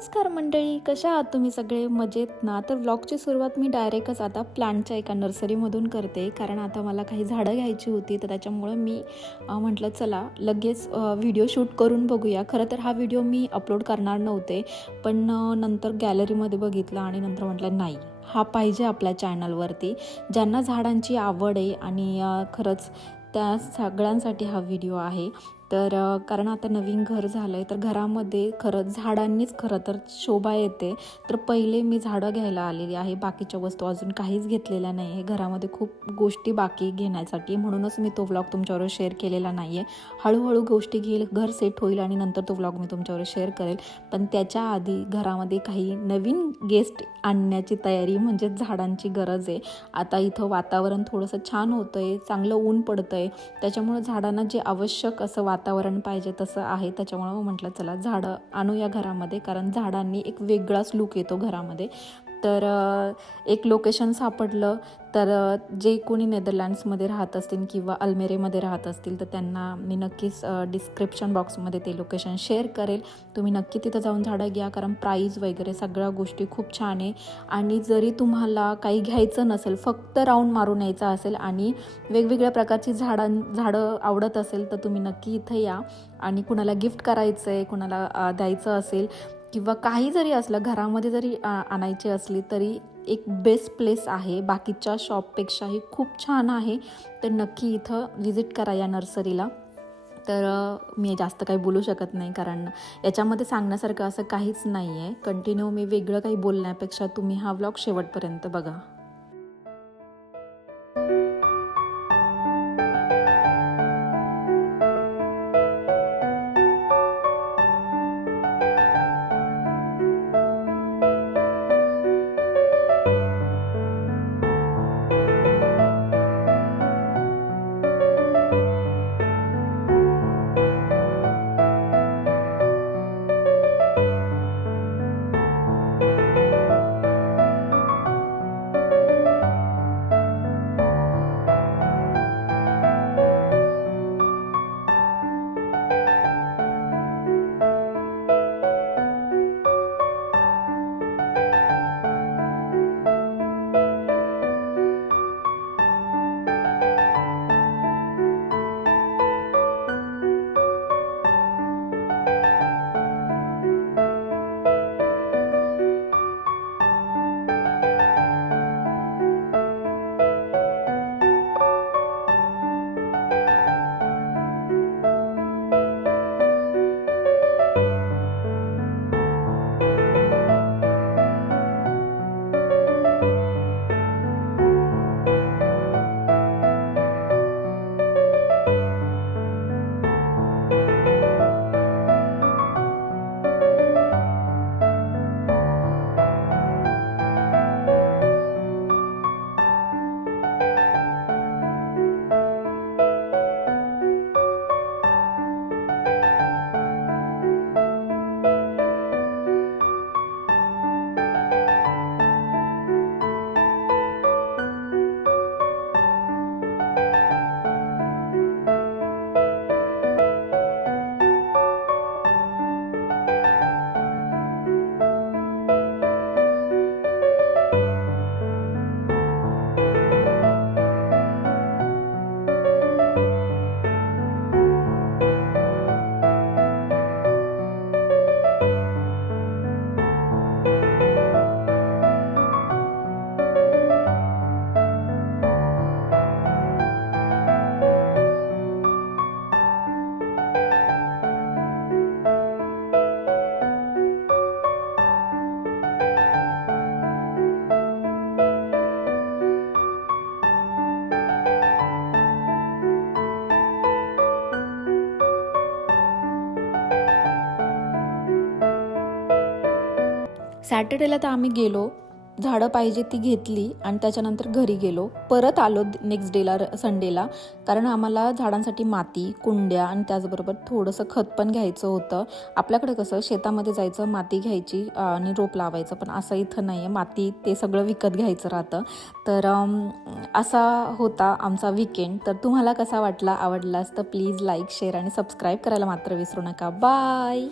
नमस्कार मंडळी, कशा आहात तुम्ही सगळे? मजेत ना? तर व्लॉगची सुरुवात मी डायरेक्टच आता प्लांटच्या एका नर्सरीमधून करते, कारण आता मला काही झाडं घ्यायची होती. तर त्याच्यामुळं मी म्हटलं चला लगेच व्हिडिओ शूट करून बघूया. खरं तर हा व्हिडिओ मी अपलोड करणार नव्हते, पण नंतर गॅलरीमध्ये बघितलं आणि नंतर म्हटलं नाही, हा पाहिजे आपल्या चॅनलवरती. ज्यांना झाडांची आवड आहे आणि खरंच त्या सगळ्यांसाठी हा व्हिडिओ आहे. तर कारण आता नवीन घर झालं आहे, तर घरामध्ये खरंच झाडांनीच खरं तर शोभा येते. तर पहिले मी झाडं घ्यायला आलेली आहे, बाकीच्या वस्तू अजून काहीच घेतलेल्या नाही आहे. घरामध्ये खूप गोष्टी बाकी घेण्यासाठी, म्हणूनच मी तो व्लॉग तुमच्यावर शेअर केलेला नाही आहे. हळूहळू गोष्टी घेईल, घर सेट होईल आणि नंतर तो व्लॉग मी तुमच्यावर शेअर करेल. पण त्याच्या आधी घरामध्ये काही नवीन गेस्ट आणण्याची तयारी, म्हणजे झाडांची गरज आहे. आता इथं वातावरण थोडंसं छान होतं आहे, चांगलं ऊन पडतं आहे, त्याच्यामुळं झाडांना जे आवश्यक असं वातावरण पाहिजे तसं आहे. त्याच्यामुळं म्हटलं चला झाडं आणूया घरामध्ये, कारण झाडांनी एक वेगळाच लूक येतो घरामध्ये. तर एक लोकेशन सापडलं. तर जे कोणी नेदरलँड्समध्ये राहत असतील किंवा अल्मेरेमध्ये राहत असतील, तर त्यांना मी नक्कीच डिस्क्रिप्शन बॉक्समध्ये ते लोकेशन शेअर करेल. तुम्ही नक्की तिथं जाऊन झाडं घ्या, कारण प्राईज वगैरे सगळ्या गोष्टी खूप छान आहे. आणि जरी तुम्हाला काही घ्यायचं नसेल, फक्त राऊंड मारून यायचं असेल आणि वेगवेगळ्या प्रकारची झाडं आवडत असेल, तर तुम्ही नक्की इथं या. आणि कुणाला गिफ्ट करायचं आहे, कुणाला द्यायचं असेल किंवा काही जरी असलं घरामध्ये जरी आणायची असली, तरी एक बेस्ट प्लेस आहे. बाकीच्या शॉपपेक्षाही खूप छान आहे. तर नक्की इथं व्हिजिट करा या नर्सरीला. तर मी जास्त काही बोलू शकत नाही, कारण याच्यामध्ये सांगण्यासारखं असं काहीच नाही आहे. कंटिन्यू मी वेगळं काही बोलण्यापेक्षा तुम्ही हा व्लॉग शेवटपर्यंत बघा. सॅटर्डेला तर आम्ही गेलो, झाडं पाहिजे ती घेतली आणि त्याच्यानंतर घरी गेलो. परत आलो नेक्स्ट डेला संडेला, कारण आम्हाला झाडांसाठी माती, कुंड्या आणि त्याचबरोबर थोडंसं खत पण घ्यायचं होतं. आपल्याकडे कसं शेतामध्ये जायचं, माती घ्यायची आणि रोप लावायचं, पण असं इथं नाही आहे. माती ते सगळं विकत घ्यायचं राहतं. तर असा होता आमचा वीकेंड. तर तुम्हाला कसा वाटला? आवडलास तर प्लीज लाईक, शेअर आणि सबस्क्राईब करायला मात्र विसरू नका. बाय.